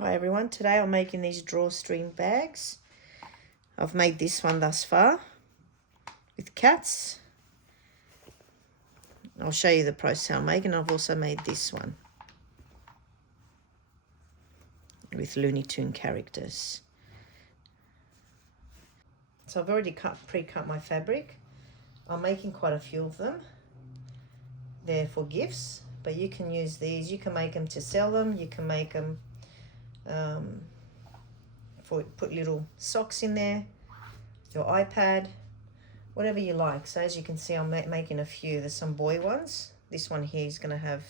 Hi everyone, today I'm making these drawstring bags. I've made this one thus far with cats. I'll show you the process how I'm making. I've also made this one with Looney Tune characters. So I've already pre-cut my fabric. I'm making quite a few of them. They're for gifts, but you can use these. You can make them to sell them. You can make them put little socks in there, your iPad, whatever you like. So as you can see, I'm making a few. There's some boy ones. This one here is going to have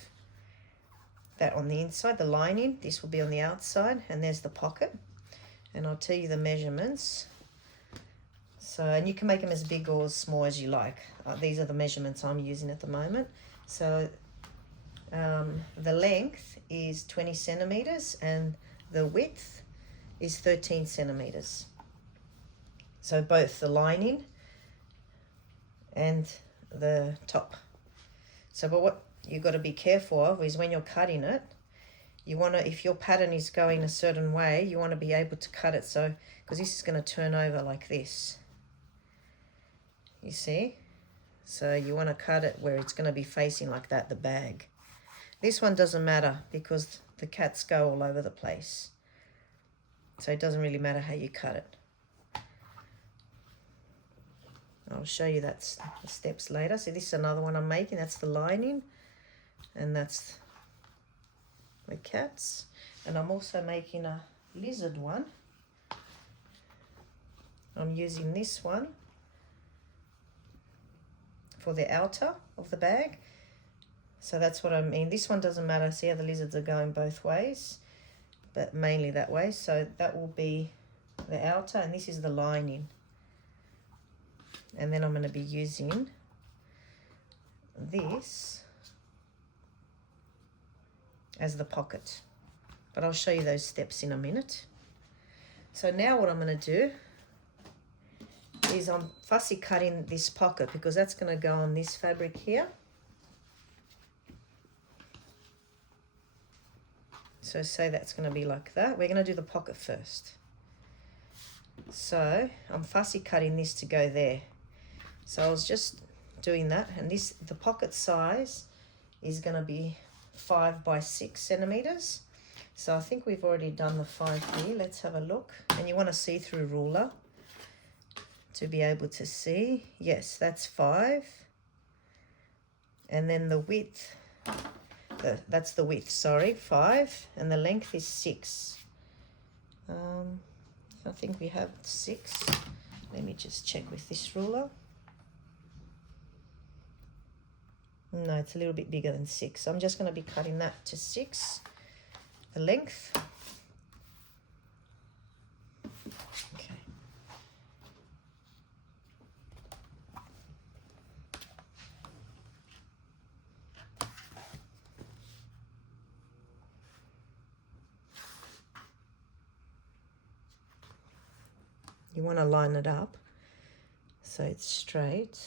that on the inside, the lining. This will be on the outside, and there's the pocket. And I'll tell you the measurements. So, and you can make them as big or as small as you like. These are the measurements I'm using at the moment. So the length is 20 centimeters and the width is 13 centimeters. So both the lining and the top. So but what you've got to be careful of is when you're cutting it, you want to, if your pattern is going a certain way, you want to be able to cut it so, because this is going to turn over like this. You see? So you want to cut it where it's going to be facing like that, the bag. This one doesn't matter because the cats go all over the place. So it doesn't really matter how you cut it. I'll show you the steps later. So this is another one I'm making. That's the lining. And that's the cats. And I'm also making a lizard one. I'm using this one for the outer of the bag. So that's what I mean. This one doesn't matter. See how the lizards are going both ways, but mainly that way. So that will be the outer, and this is the lining. And then I'm going to be using this as the pocket. But I'll show you those steps in a minute. So now what I'm going to do is I'm fussy cutting this pocket because that's going to go on this fabric here. So say that's going to be like that. We're going to do the pocket first. So I'm fussy cutting this to go there. So I was just doing that, and this, the pocket size is going to be 5 by 6 centimeters. So I think we've already done the 5 here. Let's have a look. And you want a see-through ruler to be able to see. Yes, that's 5. And then the width, that's the width, sorry, 5. And the length is 6. I think we have 6. Let me just check with this ruler. No, it's a little bit bigger than 6. So I'm just going to be cutting that to 6, the length. Okay. You want to line it up so it's straight.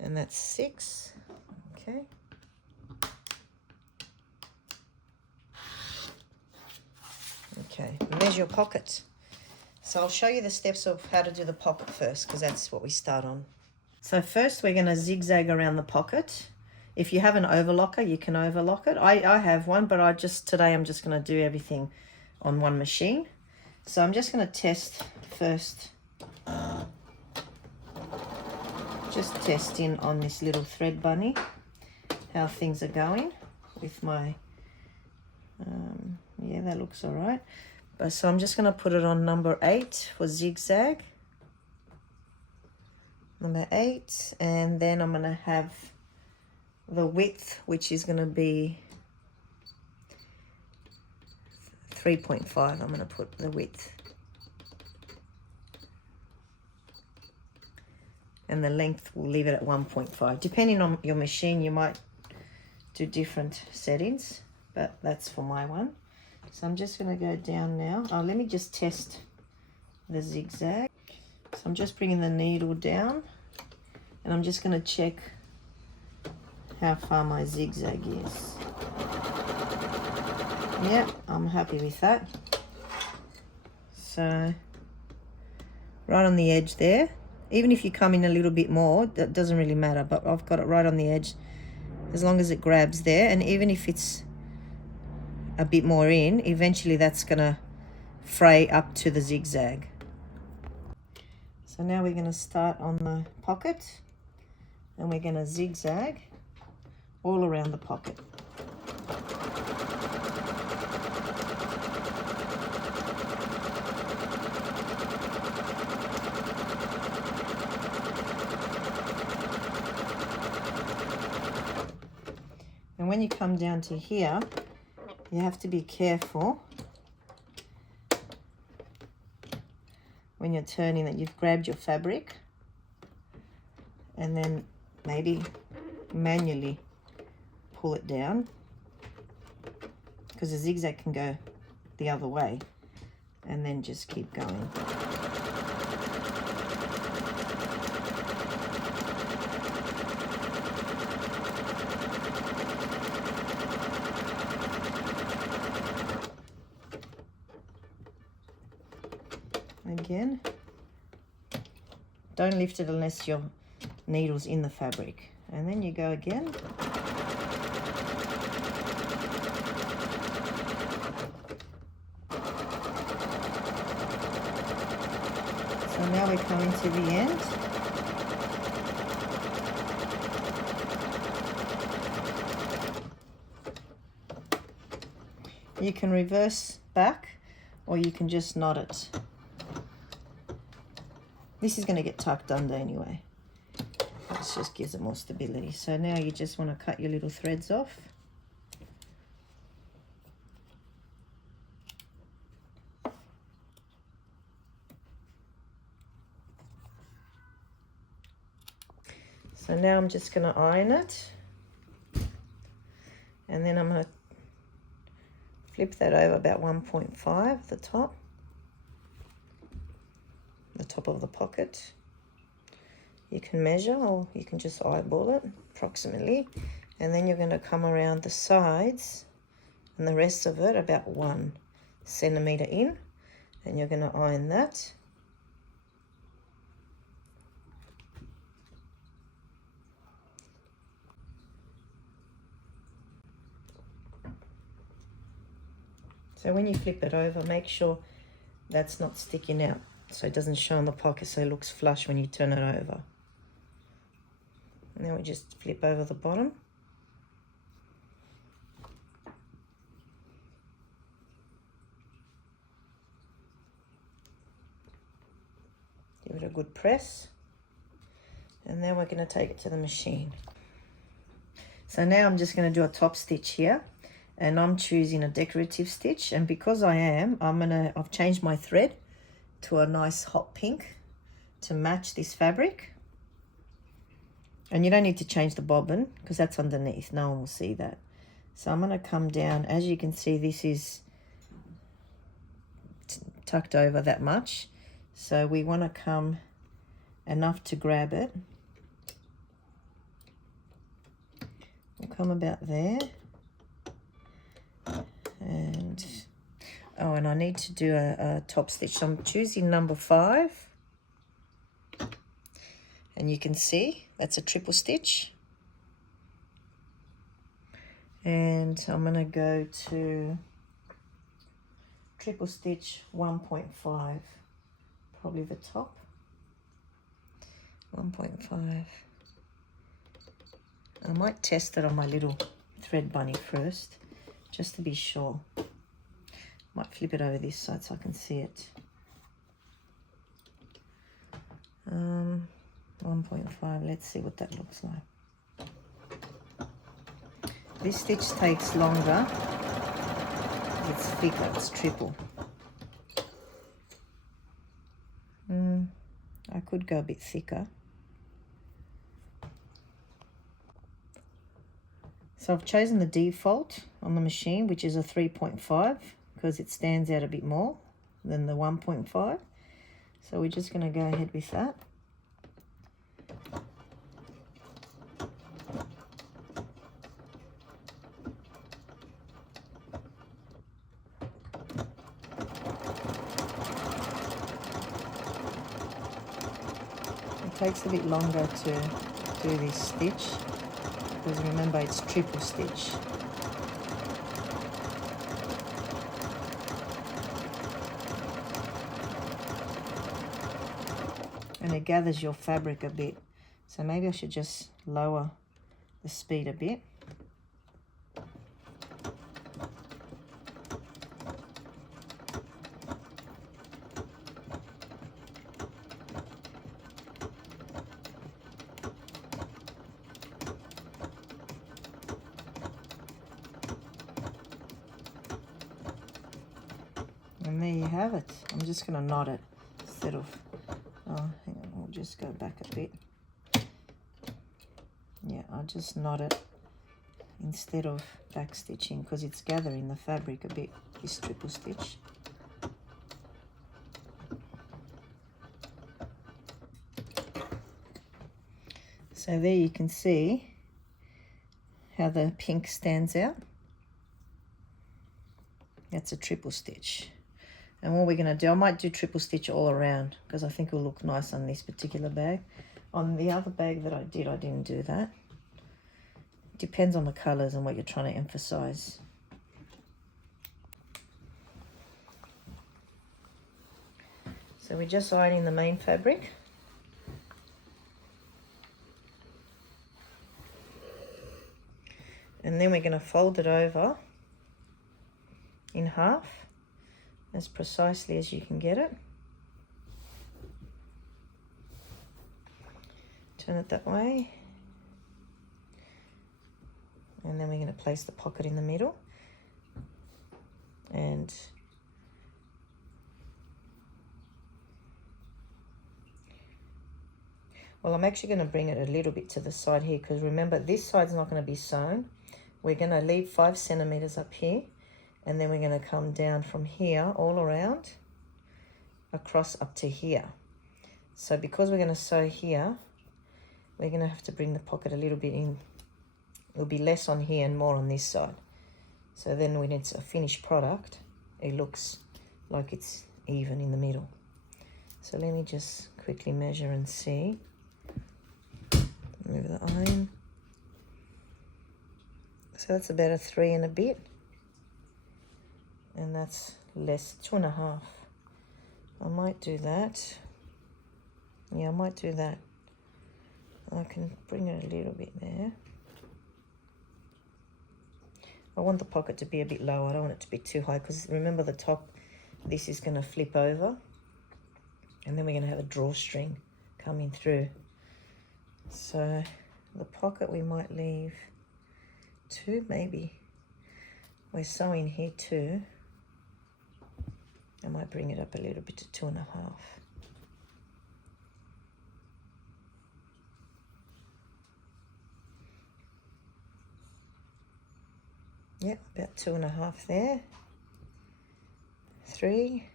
And that's 6, okay. Okay, and there's your pocket. So I'll show you the steps of how to do the pocket first, because that's what we start on. So first we're going to zigzag around the pocket. If you have an overlocker, you can overlock it. I have one, but today I'm just going to do everything on one machine. So I'm just going to test first. Just testing on this little thread bunny how things are going with my yeah, that looks all right. But so I'm just going to put it on number 8 for zigzag, number 8, and then I'm going to have the width, which is going to be 3.5. I'm going to put the width. And the length, we'll leave it at 1.5. Depending on your machine, you might do different settings, but that's for my one. So I'm just going to go down now. Oh, let me just test the zigzag. So I'm just bringing the needle down, and I'm just going to check how far my zigzag is. Yeah, I'm happy with that. So right on the edge there. Even if you come in a little bit more, that doesn't really matter, but I've got it right on the edge as long as it grabs there. And even if it's a bit more in, eventually that's gonna fray up to the zigzag. So now we're gonna start on the pocket and we're gonna zigzag all around the pocket. And when you come down to here, you have to be careful when you're turning that you've grabbed your fabric, and then maybe manually pull it down, because the zigzag can go the other way, and then just keep going. Again, don't lift it unless your needle's in the fabric, and then you go again. So now we're coming to the end. You can reverse back or you can just knot it. This is going to get tucked under anyway. This just gives it more stability. So now you just want to cut your little threads off. So now I'm just going to iron it. And then I'm going to flip that over about 1.5, the top of the pocket. You can measure or you can just eyeball it approximately, and then you're going to come around the sides and the rest of it about 1 centimeter in, and you're going to iron that. So when you flip it over, make sure that's not sticking out, so it doesn't show in the pocket, so it looks flush when you turn it over. And then we just flip over the bottom. Give it a good press. And then we're going to take it to the machine. So now I'm just going to do a top stitch here, and I'm choosing a decorative stitch, and because I am, I've changed my thread to a nice hot pink to match this fabric. And you don't need to change the bobbin because that's underneath, no one will see that. So I'm going to come down. As you can see, this is tucked over that much, so we want to come enough to grab it. We'll come about there. And oh, and I need to do a top stitch, so I'm choosing number 5, and you can see that's a triple stitch, and I'm going to go to triple stitch 1.5, probably the top. 1.5. I might test it on my little thread bunny first, just to be sure. Might flip it over this side so I can see it. 1.5, let's see what that looks like. This stitch takes longer. It's thicker, it's triple. I could go a bit thicker. So I've chosen the default on the machine, which is a 3.5, because it stands out a bit more than the 1.5. So we're just going to go ahead with that. takes a bit longer to do this stitch because remember it's triple stitch. And it gathers your fabric a bit. So maybe I should just lower the speed a bit. And there you have it. I'm just going to knot it instead of, oh, hang on, we'll just go back a bit. Yeah, I'll just knot it instead of back stitching because it's gathering the fabric a bit, this triple stitch. So there you can see how the pink stands out. That's a triple stitch. And what we're going to do, I might do triple stitch all around because I think it will look nice on this particular bag. On the other bag that I didn't do that. Depends on the colours and what you're trying to emphasize. So we're just ironing the main fabric. And then we're going to fold it over in half, as precisely as you can get it. Turn it that way. And then we're going to place the pocket in the middle. And well, I'm actually going to bring it a little bit to the side here because remember this side's not going to be sewn. We're going to leave 5 centimeters up here, and then we're going to come down from here all around across up to here. So because we're going to sew here, we're going to have to bring the pocket a little bit in. It'll be less on here and more on this side. So then when it's a finished product, it looks like it's even in the middle. So let me just quickly measure and see. Move the iron. So that's about a 3 and a bit. And that's less, 2.5. I might do that. Yeah, I might do that. I can bring it a little bit there. I want the pocket to be a bit low. I don't want it to be too high because remember the top, this is going to flip over. And then we're going to have a drawstring coming through. So the pocket we might leave 2 maybe. We're sewing here 2. I might bring it up a little bit to 2.5. Yep, about 2.5 there. 3.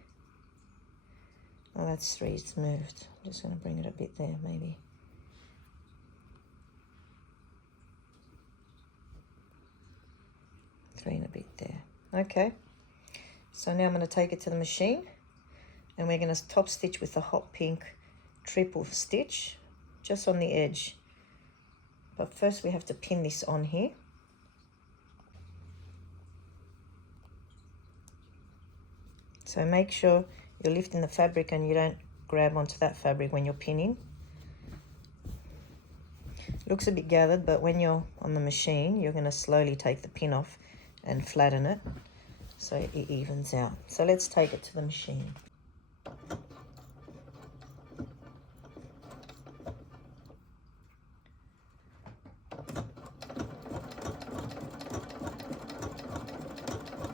Oh, that's 3, it's moved. I'm just going to bring it a bit there, maybe. Three and a bit there. Okay. So now I'm going to take it to the machine, and we're going to top stitch with the hot pink triple stitch just on the edge. But first we have to pin this on here. So make sure you're lifting the fabric and you don't grab onto that fabric when you're pinning. Looks a bit gathered, but when you're on the machine, you're going to slowly take the pin off and flatten it so it evens out. So let's take it to the machine.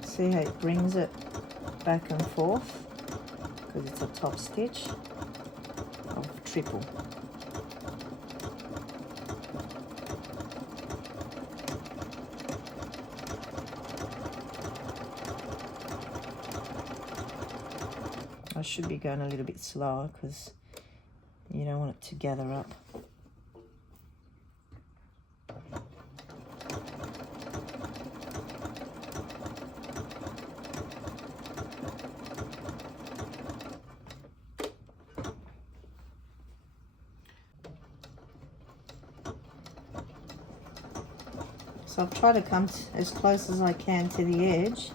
See how it brings it back and forth because it's a top stitch of triple. I should be going a little bit slower because you don't want it to gather up. So I've tried to come as close as I can to the edge.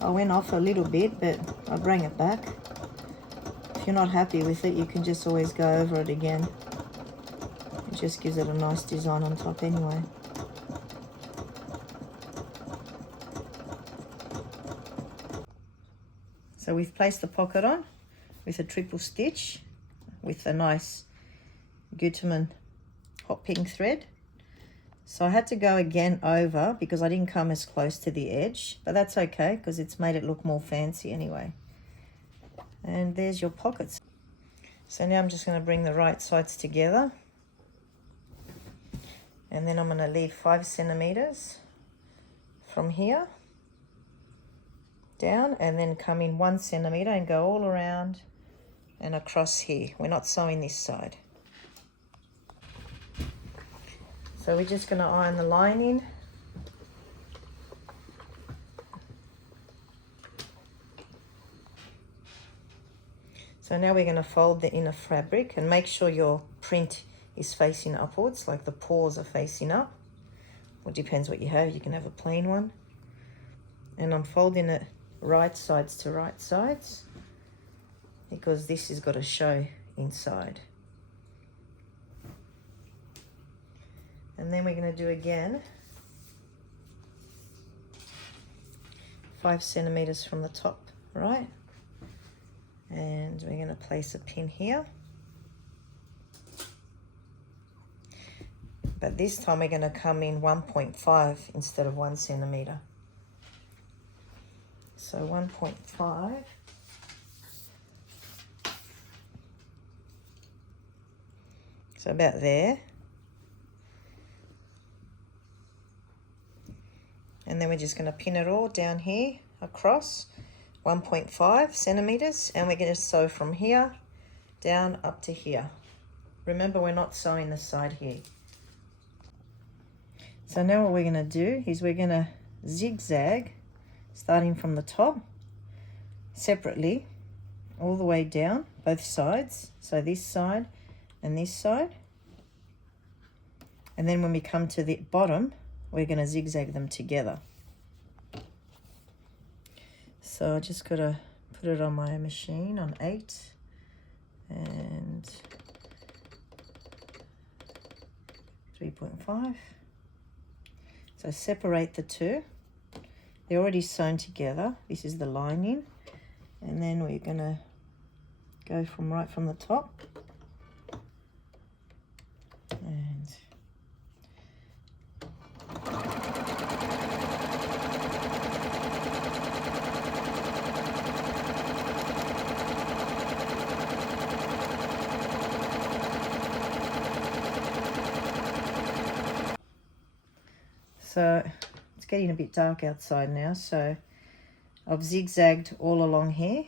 I went off a little bit, but I bring it back. If you're not happy with it, you can just always go over it again. It just gives it a nice design on top anyway. So we've placed the pocket on with a triple stitch with a nice Gutermann hot pink thread. So I had to go again over because I didn't come as close to the edge, but that's okay because it's made it look more fancy anyway. And there's your pockets. So now I'm just going to bring the right sides together, and then I'm going to leave 5 centimeters from here down, and then come in 1 centimeter and go all around and across here. We're not sewing this side. So we're just going to iron the lining. So now we're going to fold the inner fabric and make sure your print is facing upwards, like the paws are facing up. Well, it depends what you have. You can have a plain one. And I'm folding it right sides to right sides because this has got to show inside. And then we're going to do again 5 centimeters from the top, right? And we're going to place a pin here. But this time we're going to come in 1.5 instead of 1 centimeter. So 1.5. So about there. And then we're just going to pin it all down here across 1.5 centimeters, and we're going to sew from here down up to here. Remember, we're not sewing the side here. So now what we're going to do is we're going to zigzag starting from the top separately all the way down both sides. So this side and this side. And then when we come to the bottom, we're going to zigzag them together. So I just got to put it on my machine on 8 and 3.5. So separate the two. They're already sewn together. This is the lining. And then we're going to go from right from the top. And so it's getting a bit dark outside now, so I've zigzagged all along here,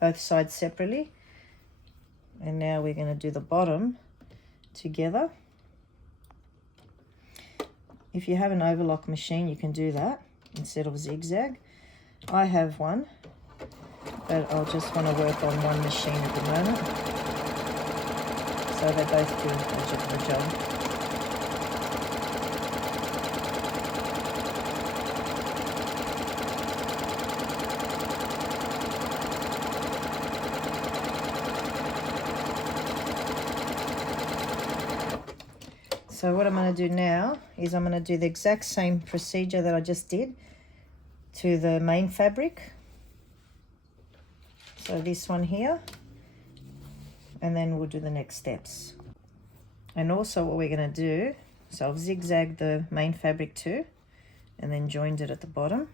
both sides separately. And now we're going to do the bottom together. If you have an overlock machine, you can do that instead of zigzag. I have one, but I'll just want to work on one machine at the moment. So they both do the job. So what I'm going to do now is I'm going to do the exact same procedure that I just did to the main fabric. So this one here, and then we'll do the next steps. And also what we're going to do, so I've zigzagged the main fabric too, and then joined it at the bottom,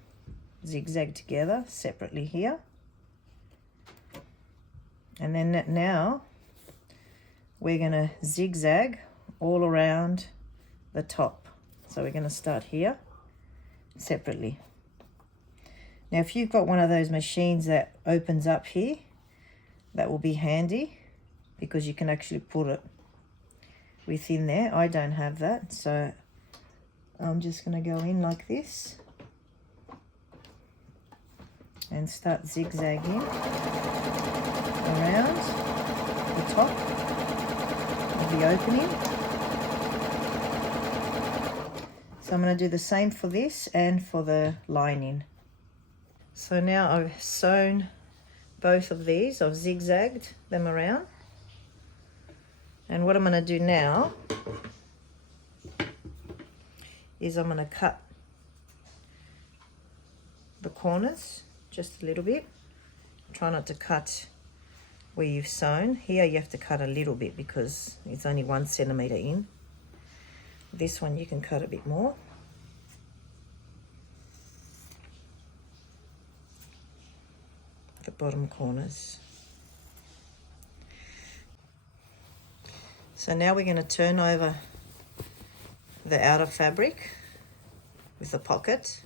zigzag together separately here. And then now we're going to zigzag all around the top. So we're going to start here separately. Now if you've got one of those machines that opens up here, that will be handy because you can actually put it within there. I don't have that, so I'm just going to go in like this and start zigzagging around the top of the opening. So I'm going to do the same for this and for the lining. So now I've sewn both of these. I've zigzagged them around. And what I'm going to do now is I'm going to cut the corners just a little bit. Try not to cut where you've sewn. Here you have to cut a little bit because it's only 1 centimetre in. This one you can cut a bit more. The bottom corners. So now we're going to turn over the outer fabric with the pocket.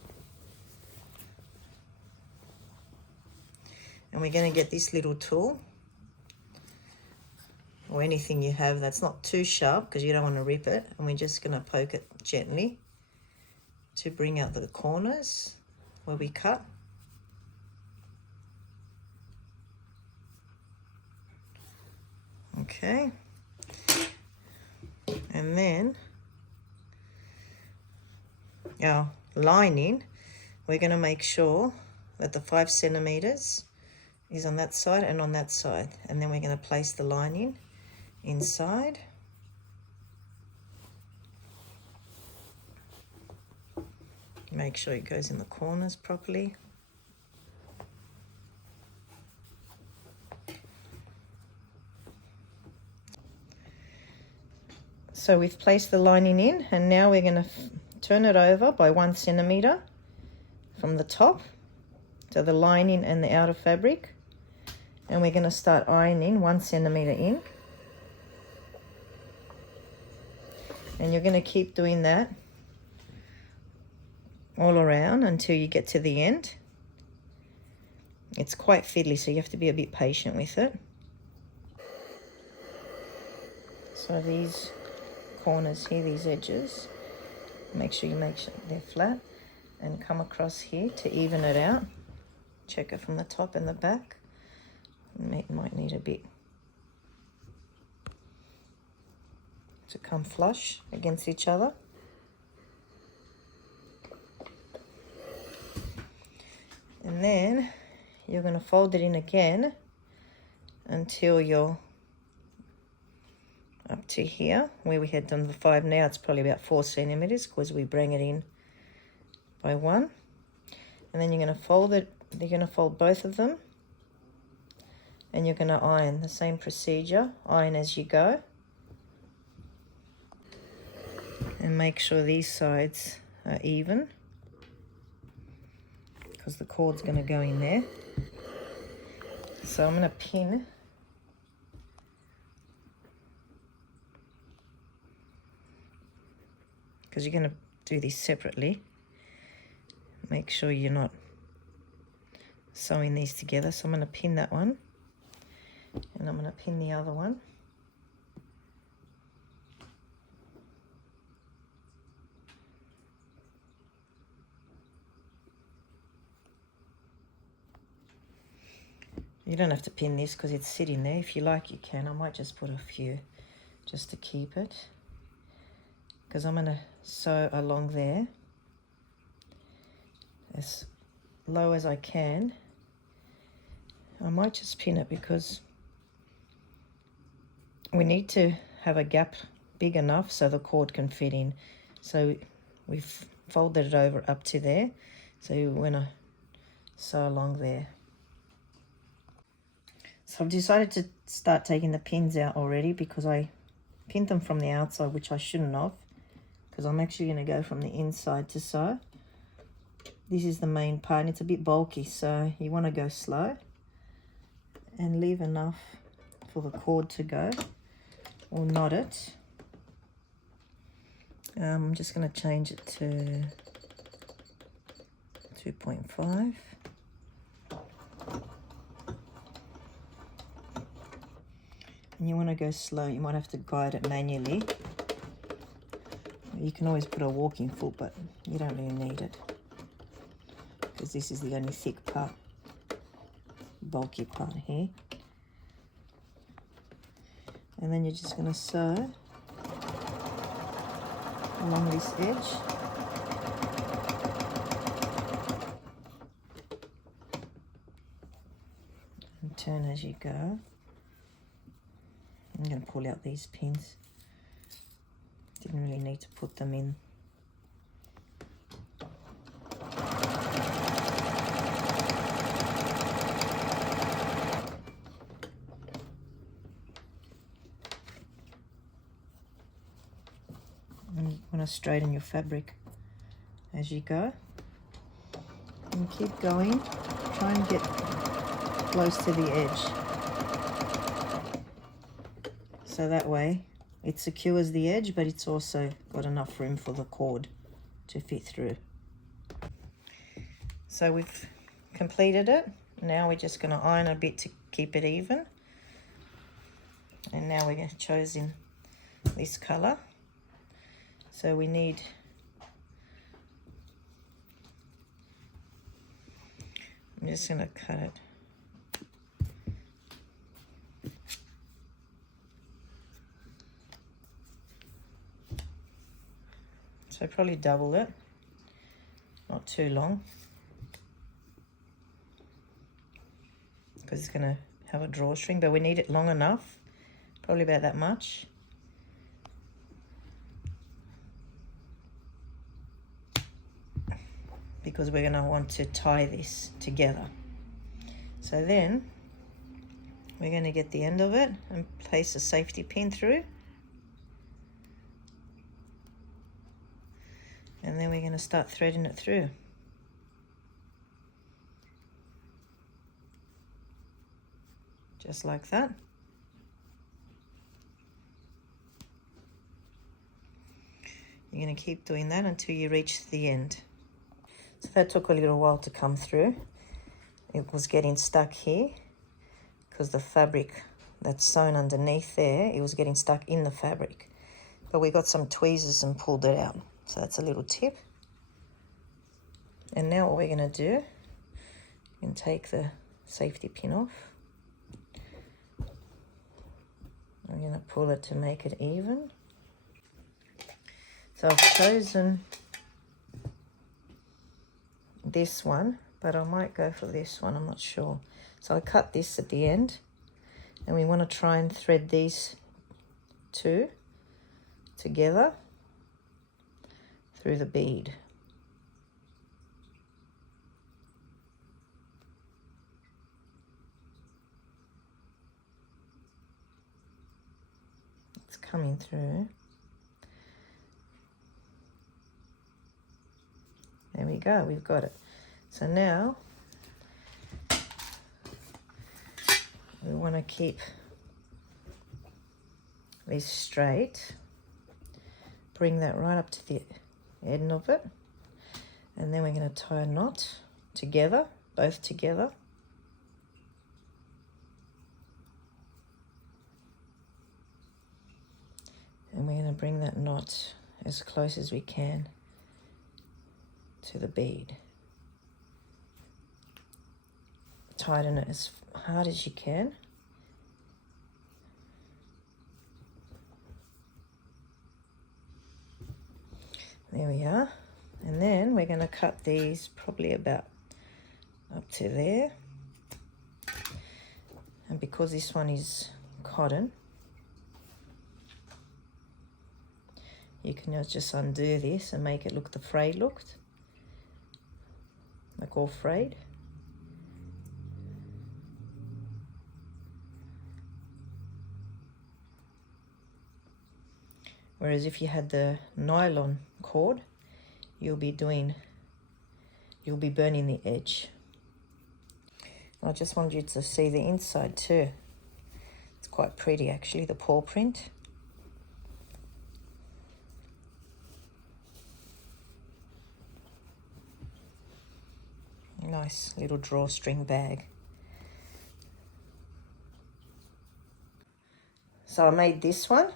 And we're going to get this little tool or anything you have that's not too sharp because you don't want to rip it, and we're just going to poke it gently to bring out the corners where we cut. Okay, and then our lining, we're going to make sure that the 5 centimeters is on that side and on that side, and then we're going to place the lining inside. Make sure it goes in the corners properly. So we've placed the lining in, and now we're going to turn it over by 1 centimeter from the top, so the lining and the outer fabric, and we're going to start ironing 1 centimeter in. And you're going to keep doing that all around until you get to the end. It's quite fiddly, so you have to be a bit patient with it. So these corners here, these edges, make sure they're flat, and come across here to even it out. Check it from the top and the back. It might need a bit to come flush against each other. And then you're going to fold it in again until you're up to here where we had done the 5. Now it's probably about 4 centimeters because we bring it in by 1. And then you're going to fold it. You're going to fold both of them, and you're going to iron. The same procedure, iron as you go, and make sure these sides are even because the cord's going to go in there. So I'm going to pin because you're going to do this separately. Make sure you're not sewing these together. So I'm going to pin that one, and I'm going to pin the other one. You don't have to pin this because it's sitting there. If you like, you can. I might just put a few just to keep it, because I'm going to sew along there as low as I can. I might just pin it because we need to have a gap big enough so the cord can fit in. So we've folded it over up to there, so you want to sew along there. So I've decided to start taking the pins out already because I pinned them from the outside, which I shouldn't have, because I'm actually going to go from the inside to sew. This is the main part, and it's a bit bulky, so you want to go slow and leave enough for the cord to go, or knot it. I'm just going to change it to 2.5. And you want to go slow. You might have to guide it manually. You can always put a walking foot, but you don't really need it because this is the only thick part, bulky part here. And then you're just going to sew along this edge. turn as you go. I'm going to pull out these pins. Didn't really need to put them in. And you want to straighten your fabric as you go. And keep going. Try and get close to the edge. So that way it secures the edge, but it's also got enough room for the cord to fit through. So we've completed it. Now we're just going to iron a bit to keep it even. And now we're choosing this colour. So we need I'm just going to cut it. So probably double it, not too long, because it's going to have a drawstring, but we need it long enough, probably about that much. Because we're going to want to tie this together. So then we're going to get the end of it and place a safety pin through. And then we're going to start threading it through. Just like that. You're going to keep doing that until you reach the end. So that took a little while to come through. It was getting stuck here because the fabric that's sewn underneath there, it was getting stuck in the fabric. But we got some tweezers and pulled it out. So that's a little tip. And now what we're going to do, you can take the safety pin off. I'm going to pull it to make it even. So I've chosen this one, but I might go for this one, I'm not sure. So I cut this at the end, and we want to try and thread these two together through the bead. It's coming through. There we go, we've got it. So now we want to keep this straight. Bring that right up to the end of it, and then we're going to tie a knot together, both together. And we're going to bring that knot as close as we can to the bead. Tighten it as hard as you can. There we are. And then we're going to cut these probably about up to there. And because this one is cotton, you can just undo this and make it look the frayed looked, like all frayed. Whereas if you had the nylon cord, you'll be burning the edge. I just wanted you to see the inside too. It's quite pretty actually, the paw print. Nice little drawstring bag. So I made this one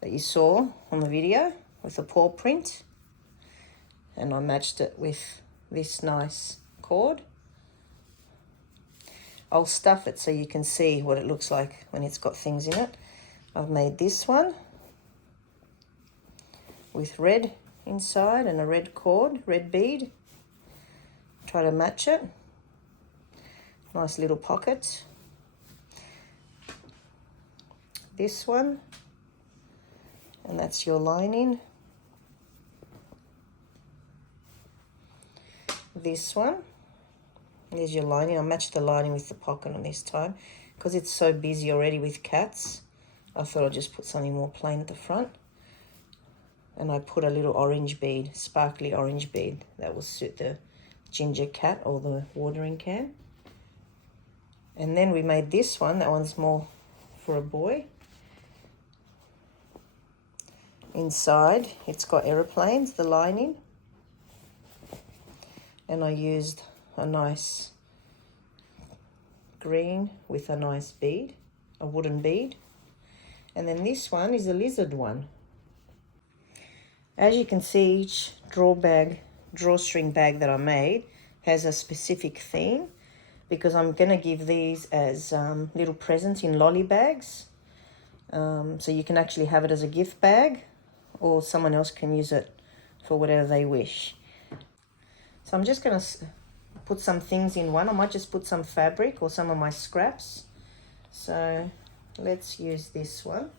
that you saw on the video with the paw print, and I matched it with this nice cord. I'll stuff it so you can see what it looks like when it's got things in it. I've made this one with red inside and a red cord, red bead. Try to match it. Nice little pocket. This one, and that's your lining. This one, there's your lining. I matched the lining with the pocket on this time because it's so busy already with cats. I thought I'd just put something more plain at the front. And I put a little orange bead, sparkly orange bead, that will suit the ginger cat or the watering can. And then we made this one. That one's more for a boy. Inside, it's got aeroplanes, the lining. And I used a nice green with a nice bead, a wooden bead. And then this one is a lizard one. As you can see, each drawstring bag that I made has a specific theme, because I'm going to give these as little presents in lolly bags. So you can actually have it as a gift bag, or someone else can use it for whatever they wish. So I'm just going to put some things in one. I might just put some fabric or some of my scraps. So let's use this one.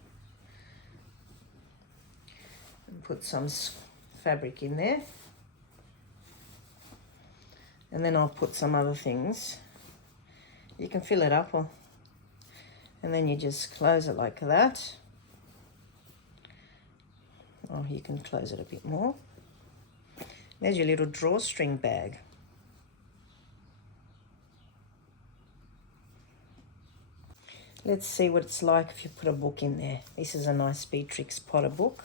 And put some fabric in there. And then I'll put some other things. You can fill it up, and then you just close it like that. Oh, you can close it a bit more. There's your little drawstring bag. Let's see what it's like if you put a book in there. This is a nice Beatrix Potter book.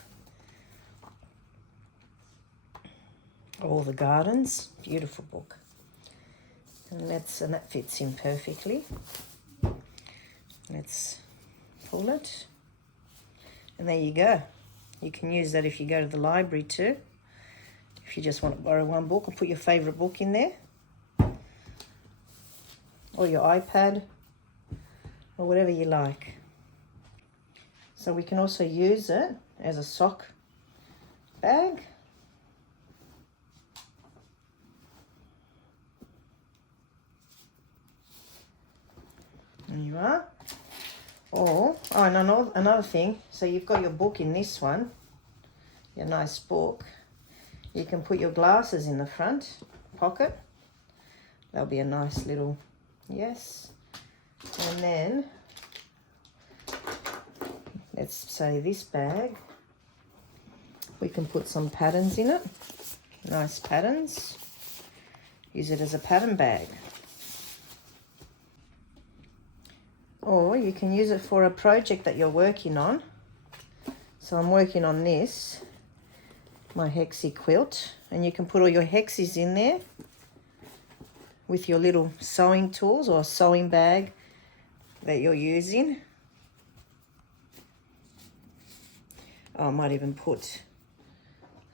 All the Gardens, beautiful book. And that fits in perfectly. Let's pull it. And there you go. You can use that if you go to the library too. If you just want to borrow one book, or put your favourite book in there. Or your iPad. Or whatever you like. So we can also use it as a sock bag. There you are. Or, oh, and another thing, so you've got your book in this one, your nice book. You can put your glasses in the front pocket. That'll be a nice little, yes. And then, let's say this bag, we can put some patterns in it, nice patterns. Use it as a pattern bag. Or you can use it for a project that you're working on. So I'm working on this, my hexie quilt, and you can put all your hexies in there with your little sewing tools or sewing bag that you're using. I might even put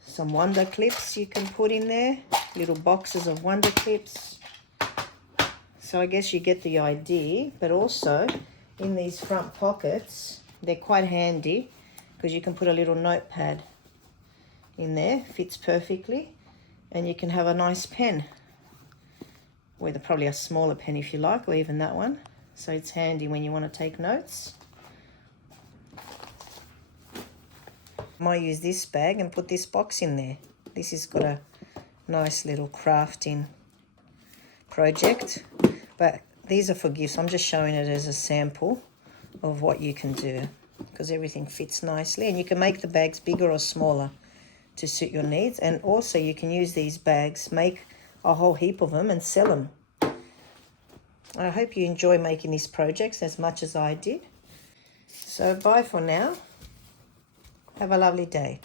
some wonder clips you can put in there, little boxes of wonder clips. So I guess you get the idea, but also in these front pockets, they're quite handy because you can put a little notepad in there, fits perfectly, and you can have a nice pen, with probably a smaller pen if you like, or even that one. So it's handy when you want to take notes. I might use this bag and put this box in there. This has got a nice little crafting project, but these are for gifts. I'm just showing it as a sample of what you can do, because everything fits nicely, and you can make the bags bigger or smaller to suit your needs. And also you can use these bags, make a whole heap of them and sell them. I hope you enjoy making these projects as much as I did. So bye for now. Have a lovely day.